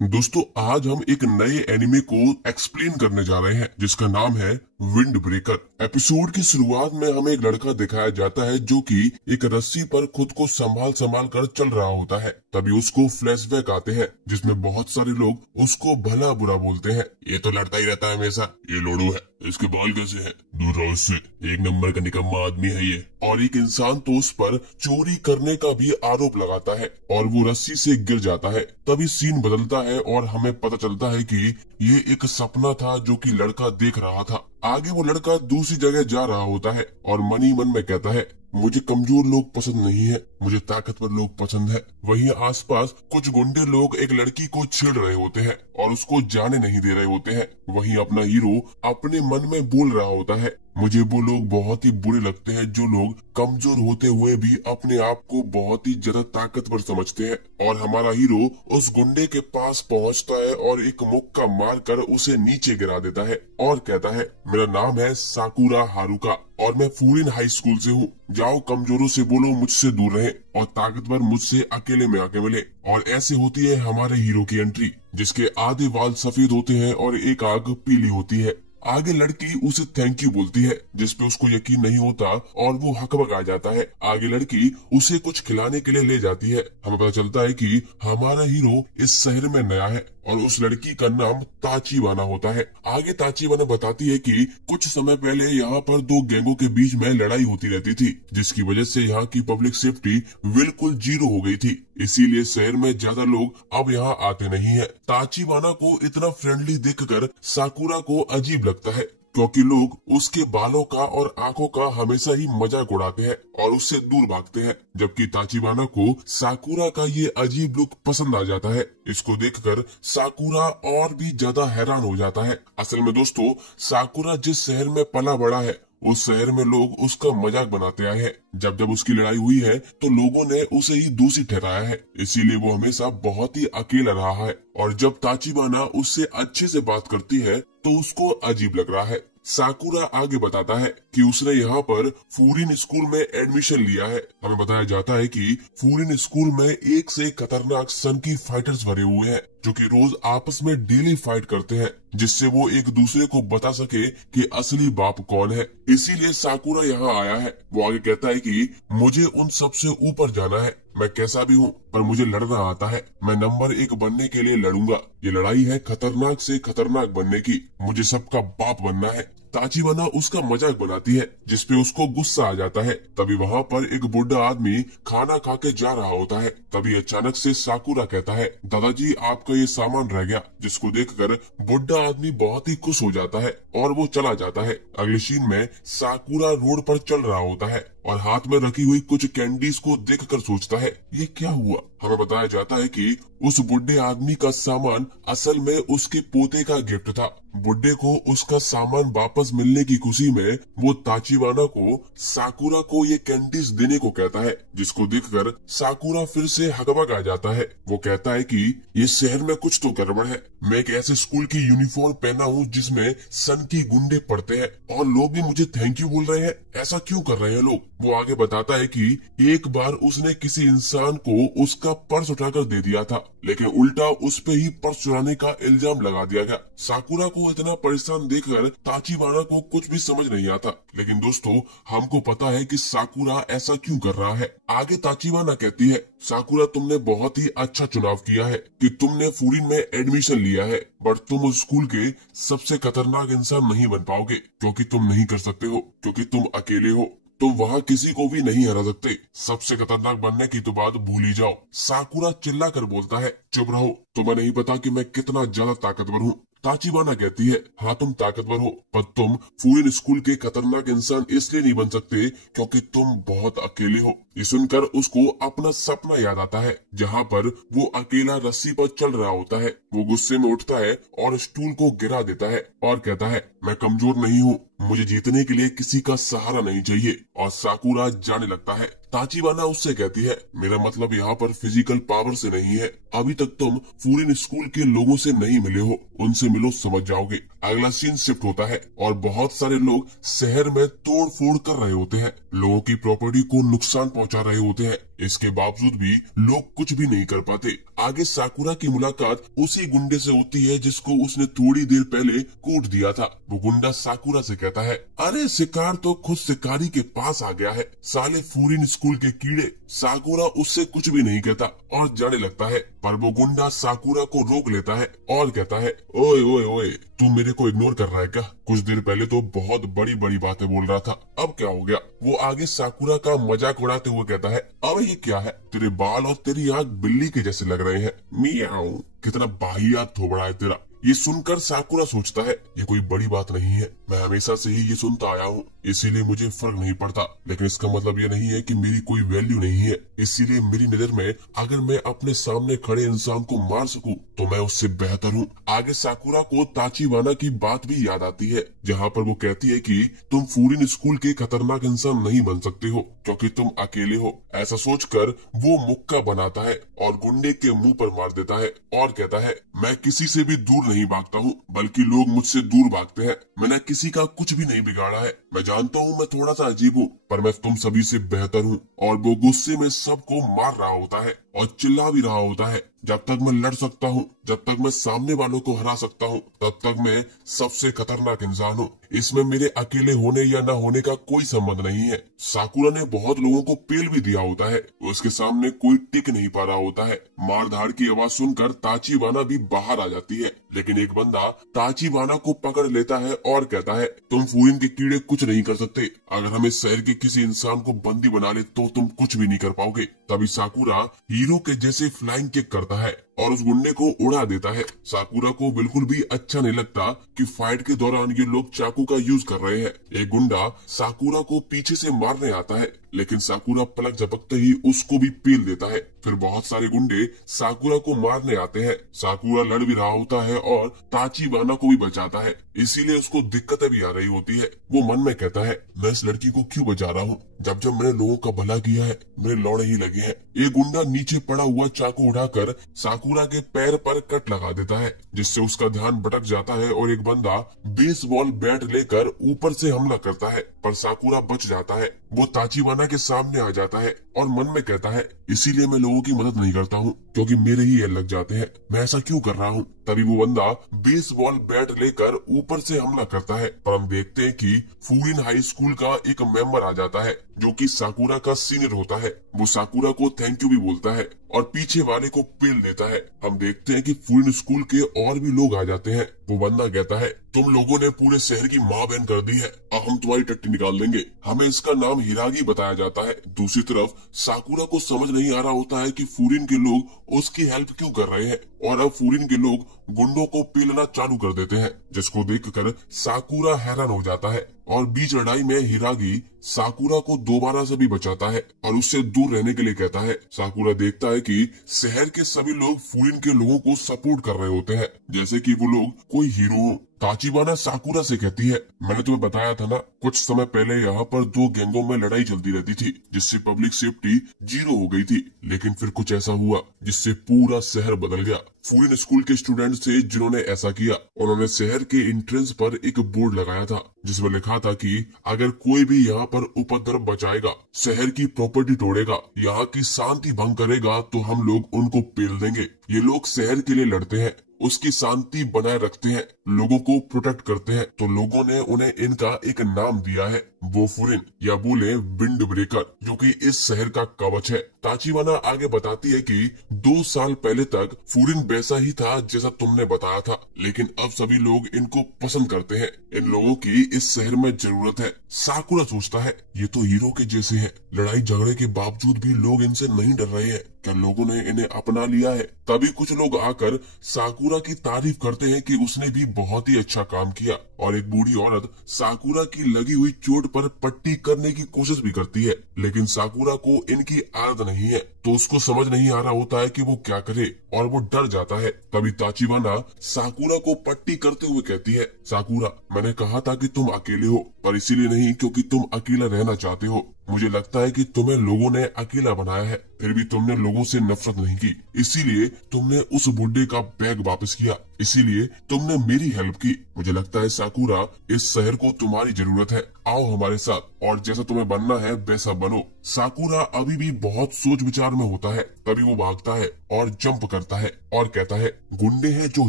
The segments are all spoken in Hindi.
दोस्तों, आज हम एक नए एनिमे को एक्सप्लेन करने जा रहे हैं जिसका नाम है विंड ब्रेकर। एपिसोड की शुरुआत में हमें एक लड़का दिखाया जाता है जो कि एक रस्सी पर खुद को संभाल संभाल कर चल रहा होता है। तभी उसको फ्लैशबैक आते हैं जिसमें बहुत सारे लोग उसको भला बुरा बोलते हैं। ये तो लड़ता ही रहता है हमेशा, ये लोड़ू है, इसके बाल कैसे हैं, दूर रहो इससे, एक नंबर का निकम्मा आदमी है ये। और एक इंसान तो उस पर चोरी करने का भी आरोप लगाता है और वो रस्सी से गिर जाता है। तभी सीन बदलता है और हमें पता चलता है कि ये एक सपना था जो कि लड़का देख रहा था। आगे वो लड़का दूसरी जगह जा रहा होता है और मन ही मन में कहता है, मुझे कमजोर लोग पसंद नहीं है, मुझे ताकतवर लोग पसंद है। वहीं आसपास कुछ गुंडे लोग एक लड़की को छेड़ रहे होते हैं और उसको जाने नहीं दे रहे होते हैं। वहीं अपना हीरो अपने मन में बोल रहा होता है, मुझे वो लोग बहुत ही बुरे लगते हैं जो लोग कमजोर होते हुए भी अपने आप को बहुत ही ज्यादा ताकतवर समझते हैं। और हमारा हीरो उस गुंडे के पास पहुंचता है और एक मुक्का मारकर उसे नीचे गिरा देता है और कहता है, मेरा नाम है साकुरा हारुका और मैं फूरिन हाई स्कूल से हूँ। जाओ कमजोरों से बोलो मुझसे दूर रहे और ताकतवर मुझसे अकेले में आके मिले। और ऐसे होती है हमारे हीरो की एंट्री, जिसके आधे बाल सफेद होते हैं और एक आंख पीली होती है। आगे लड़की उसे थैंक यू बोलती है जिसपे उसको यकीन नहीं होता और वो हकबक आ जाता है। आगे लड़की उसे कुछ खिलाने के लिए ले जाती है। हमें पता चलता है कि हमारा हीरो इस शहर में नया है और उस लड़की का नाम ताचिबाना होता है। आगे ताचिबाना बताती है कि कुछ समय पहले यहाँ पर दो गैंगों के बीच में लड़ाई होती रहती थी, जिसकी वजह से यहाँ की पब्लिक सेफ्टी बिल्कुल जीरो हो गई थी। इसीलिए शहर में ज्यादा लोग अब यहाँ आते नहीं है। ताचिबाना को इतना फ्रेंडली देखकर साकुरा को अजीब लगता है क्योंकि लोग उसके बालों का और आंखों का हमेशा ही मजाक उड़ाते हैं और उससे दूर भागते हैं। जबकि ताचिबाना को साकुरा का ये अजीब लुक पसंद आ जाता है। इसको देखकर साकुरा और भी ज्यादा हैरान हो जाता है। असल में दोस्तों, साकुरा जिस शहर में पला बड़ा है उस शहर में लोग उसका मजाक बनाते आए हैं। जब जब उसकी लड़ाई हुई है तो लोगों ने उसे ही दोषी ठहराया है, इसीलिए वो हमेशा बहुत ही अकेला रहा है। और जब ताचिबाना उससे अच्छे से बात करती है तो उसको अजीब लग रहा है। साकुरा आगे बताता है कि उसने यहाँ पर फूरिन स्कूल में एडमिशन लिया है। हमें बताया जाता है कि फूरिन स्कूल में एक से खतरनाक सन की फाइटर्स भरे हुए हैं जो कि रोज आपस में डेली फाइट करते हैं, जिससे वो एक दूसरे को बता सके कि असली बाप कौन है। इसीलिए साकुरा यहाँ आया है। वो आगे कहता है कि मुझे उन सबसे ऊपर जाना है, मैं कैसा भी हूँ पर मुझे लड़ना आता है, मैं नंबर 1 बनने के लिए लड़ूंगा। ये लड़ाई है खतरनाक से खतरनाक बनने की, मुझे सबका बाप बनना है। ताचिबाना उसका मजाक बनाती है जिसपे उसको गुस्सा आ जाता है। तभी वहाँ पर एक बुढ़ा आदमी खाना खा के जा रहा होता है। तभी अचानक से साकुरा कहता है, दादाजी आपका ये सामान रह गया। जिसको देखकर बुढ़ा आदमी बहुत ही खुश हो जाता है और वो चला जाता है। अगले सीन में साकुरा रोड पर चल रहा होता है और हाथ में रखी हुई कुछ कैंडीज को देखकर सोचता है, ये क्या हुआ। हमें बताया जाता है कि उस बुढ़े आदमी का सामान असल में उसके पोते का गिफ्ट था। बुढ़े को उसका सामान वापस मिलने की खुशी में वो ताचिबाना को साकुरा को ये कैंडीज देने को कहता है, जिसको देखकर साकुरा फिर से हकबक आ जाता है। वो कहता है कि ये शहर में कुछ तो गड़बड़ है, मैं एक ऐसे स्कूल की यूनिफॉर्म पहना हूँ जिसमें सन की गुंडे पढ़ते हैं और लोग भी मुझे थैंक यू बोल रहे हैं, ऐसा क्यों कर रहे हैं लोग। वो आगे बताता है कि एक बार उसने किसी इंसान को उसका पर्स उठाकर दे दिया था, लेकिन उल्टा उस पे ही पर्स चुराने का इल्जाम लगा दिया गया। साकुरा को इतना परेशान देखकर ताचिबाना को कुछ भी समझ नहीं आता, लेकिन दोस्तों हमको पता है कि साकुरा ऐसा क्यों कर रहा है। आगे ताचिबाना कहती है, साकुरा तुमने बहुत ही अच्छा चुनाव किया है कि तुमने फूरिन में एडमिशन लिया है, बट तुम उस स्कूल के सबसे खतरनाक इंसान नहीं बन पाओगे क्योंकि तुम नहीं कर सकते हो, क्योंकि तुम अकेले हो, तुम वहाँ किसी को भी नहीं हरा सकते। सबसे खतरनाक बनने की तो बात भूल ही जाओ। साकुरा चिल्ला कर बोलता है, चुप रहो, तुम्हें नहीं पता कि मैं कितना ज्यादा ताकतवर हूँ। ताचिबाना कहती है, हाँ तुम ताकतवर हो पर तुम फूरिन स्कूल के खतरनाक इंसान इसलिए नहीं बन सकते क्योंकि तुम बहुत अकेले हो। ये सुनकर उसको अपना सपना याद आता है जहाँ पर वो अकेला रस्सी पर चल रहा होता है। वो गुस्से में उठता है और स्टूल को गिरा देता है और कहता है, मैं कमजोर नहीं हूँ, मुझे जीतने के लिए किसी का सहारा नहीं चाहिए। और साकुरा जाने लगता है। ताचिबाना उससे कहती है, मेरा मतलब यहाँ पर फिजिकल पावर से नहीं है, अभी तक तुम फूरिन स्कूल के लोगों से नहीं मिले हो, उनसे मिलो समझ जाओगे। अगला सीन शिफ्ट होता है और बहुत सारे लोग शहर में तोड़ फोड़ कर रहे होते हैं, लोगों की प्रॉपर्टी को नुकसान पहुंचा रहे होते हैं। इसके बावजूद भी लोग कुछ भी नहीं कर पाते। आगे साकुरा की मुलाकात उसी गुंडे से होती है जिसको उसने थोड़ी देर पहले कूट दिया था। वो गुंडा साकुरा से कहता है, अरे शिकार तो खुद शिकारी के पास आ गया है, साले फूरिन स्कूल के कीड़े। साकुरा उससे कुछ भी नहीं कहता और जाने लगता है, पर वो गुंडा साकुरा को रोक लेता है और कहता है, ओए ओए ओए, तू मेरे को इग्नोर कर रहा है क्या? कुछ देर पहले तो बहुत बड़ी बड़ी बातें बोल रहा था, अब क्या हो गया? वो आगे साकुरा का मजाक उड़ाते हुए कहता है, अब ये क्या है? तेरे बाल और तेरी आंख बिल्ली के जैसे लग रहे हैं। मियाऊ, कितना बाहियात थोबड़ा है तेरा। ये सुनकर साकुरा सोचता है, ये कोई बड़ी बात नहीं है, मैं हमेशा से ही ये सुनता आया हूँ, इसीलिए मुझे फर्क नहीं पड़ता। लेकिन इसका मतलब ये नहीं है कि मेरी कोई वैल्यू नहीं है। इसीलिए मेरी नजर में अगर मैं अपने सामने खड़े इंसान को मार सकूं तो मैं उससे बेहतर हूँ। आगे साकुरा को ताचिबाना की बात भी याद आती है, जहाँ पर वो कहती है कि तुम फूरिन स्कूल के खतरनाक इंसान नहीं बन सकते हो क्योंकि तुम अकेले हो। ऐसा सोचकर वो मुक्का बनाता है और गुंडे के मुंह पर मार देता है और कहता है, मैं किसी से भी दूर नहीं भागता हूँ, बल्कि लोग मुझसे दूर भागते हैं। मैंने किसी का कुछ भी नहीं बिगाड़ा है। मैं जानता हूँ मैं थोड़ा सा अजीब हूँ, पर मैं तुम सभी से बेहतर हूँ। और वो गुस्से में सबको मार रहा होता है और चिल्ला भी रहा होता है, जब तक मैं लड़ सकता हूँ, जब तक मैं सामने वालों को हरा सकता हूँ, तब तक मैं सबसे खतरनाक इंसान हूँ। इसमें मेरे अकेले होने या न होने का कोई संबंध नहीं है। साकुरा ने बहुत लोगों को पेल भी दिया होता है, उसके सामने कोई टिक नहीं पा रहा होता है। मार धाड़ की आवाज सुनकर ताचिबाना भी बाहर आ जाती है, लेकिन एक बंदा ताचिबाना को पकड़ लेता है और कहता है, तुम फूरिन के कीड़े कुछ नहीं कर सकते। अगर हम इस शहर के किसी इंसान को बंदी बना ले तो तुम कुछ भी नहीं कर पाओगे। तभी साकुरा हीरो के जैसे फ्लाइंग किक करता है और उस गुंडे को उड़ा देता है। साकुरा को बिल्कुल भी अच्छा नहीं लगता कि फाइट के दौरान ये लोग चाकू का यूज कर रहे हैं। एक गुंडा साकुरा को पीछे से मारने आता है, लेकिन साकुरा पलक झपकते ही उसको भी पेल देता है। फिर बहुत सारे गुंडे साकुरा को मारने आते हैं। साकुरा लड़ भी रहा होता है और ताचिबाना को भी बचाता है, इसीलिए उसको दिक्कतें भी आ रही होती है। वो मन में कहता है, मैं इस लड़की को क्यों बचा रहा हूँ, जब जब मैंने लोगों का भला किया है मेरे लौड़े ही लगे हैं। एक गुंडा नीचे पड़ा हुआ चाकू उठाकर साकुरा के पैर पर कट लगा देता है, जिससे उसका ध्यान भटक जाता है और एक बंदा बेसबॉल बैट लेकर ऊपर से हमला करता है, पर साकुरा बच जाता है। वो ताचिबाना के सामने आ जाता है और मन में कहता है, इसीलिए मैं लोगों की मदद नहीं करता हूँ क्योंकि मेरे ही एल लग जाते हैं, मैं ऐसा क्यों कर रहा हूँ। तभी वो बंदा बेसबॉल बैट लेकर ऊपर से हमला करता है, पर हम देखते हैं कि फूरिन हाई स्कूल का एक मेंबर आ जाता है जो कि साकुरा का सीनियर होता है। वो साकुरा को थैंक यू भी बोलता है और पीछे वाले को पेल देता है। हम देखते हैं कि फूरिन स्कूल के और भी लोग आ जाते हैं। वो बंदा कहता है, तुम लोगों ने पूरे शहर की माँ बहन कर दी है, अब हम तुम्हारी टट्टी निकाल देंगे। हमें इसका नाम हिरागी बताया जाता है। दूसरी तरफ साकुरा को समझ नहीं आ रहा होता है कि फूरिन के लोग उसकी हेल्प क्यों कर रहे हैं, और अब फूरिन के लोग गुंडों को पेलना चालू कर देते हैं, जिसको देखकर साकुरा हैरान हो जाता है। और बीच लड़ाई में हिरागी साकुरा को दोबारा से भी बचाता है और उससे दूर रहने के लिए कहता है। साकुरा देखता है कि शहर के सभी लोग फूरिन के लोगों को सपोर्ट कर रहे होते हैं, जैसे कि वो लोग कोई हीरो हो। ताचिबाना साकुरा से कहती है, मैंने तुम्हें बताया था ना, कुछ समय पहले यहाँ पर दो गैंगों में लड़ाई चलती रहती थी, जिससे पब्लिक सेफ्टी 0 हो गई थी। लेकिन फिर कुछ ऐसा हुआ जिससे पूरा शहर बदल गया। फूरिन स्कूल के स्टूडेंट्स थे जिन्होंने ऐसा किया। उन्होंने शहर के एंट्रेंस पर एक बोर्ड लगाया था जिसमें लिखा था कि अगर कोई भी यहाँ पर उपद्रव बचाएगा, शहर की प्रॉपर्टी तोड़ेगा, यहाँ की शांति भंग करेगा, तो हम लोग उनको पेल देंगे। ये लोग शहर के लिए लड़ते हैं, उसकी शांति बनाए रखते हैं, लोगों को प्रोटेक्ट करते हैं। तो लोगों ने उन्हें इनका एक नाम दिया है, वो फूरिन, या बोले विंड ब्रेकर, जो कि इस शहर का कवच है। ताचिबाना आगे बताती है कि 2 साल पहले तक फूरिन वैसा ही था जैसा तुमने बताया था, लेकिन अब सभी लोग इनको पसंद करते हैं। इन लोगों की इस शहर में जरूरत है। साकुरा सोचता है, ये तो हीरो के जैसे हैं, लड़ाई झगड़े के बावजूद भी लोग इनसे नहीं डर रहे हैं, क्या लोगों ने इन्हें अपना लिया है? तभी कुछ लोग आकर साकुरा की तारीफ करते हैं कि उसने भी बहुत ही अच्छा काम किया, और एक बूढ़ी औरत साकुरा की लगी हुई चोट पर पट्टी करने की कोशिश भी करती है, लेकिन साकुरा को इनकी आदत नहीं है, तो उसको समझ नहीं आ रहा होता है कि वो क्या करे और वो डर जाता है। तभी ताचिबाना साकुरा को पट्टी करते हुए कहती है, साकुरा, मैंने कहा था कि तुम अकेले हो, पर इसीलिए नहीं क्योंकि तुम अकेला रहना चाहते हो। मुझे लगता है कि तुम्हें लोगों ने अकेला बनाया है, फिर भी तुमने लोगों से नफरत नहीं की, इसीलिए तुमने उस बुड्ढे का बैग वापस किया, इसीलिए तुमने मेरी हेल्प की। मुझे लगता है साकुरा, इस शहर को तुम्हारी जरूरत है, आओ हमारे साथ और जैसा तुम्हें बनना है वैसा बनो। साकुरा अभी भी बहुत सोच विचार में होता है। तभी वो भागता है और जंप करता है और कहता है, गुंडे हैं जो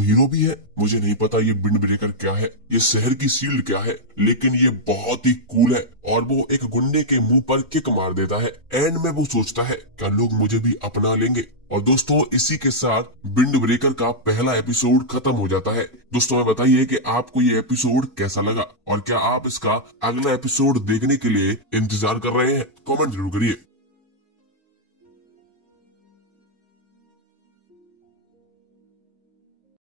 हीरो भी है। मुझे नहीं पता ये विंड ब्रेकर क्या है, ये शहर की शील्ड क्या है, लेकिन ये बहुत ही कूल है। और वो एक गुंडे के मुंह पर किक मार देता है। एंड में वो सोचता है, क्या लोग मुझे भी अपना लेंगे। और दोस्तों, इसी के साथ विंड ब्रेकर का पहला एपिसोड खत्म हो जाता है। दोस्तों, हमें बताइए कि आपको ये एपिसोड कैसा लगा और क्या आप इसका अगला एपिसोड देखने के लिए इंतजार कर रहे हैं? कमेंट जरूर करिए।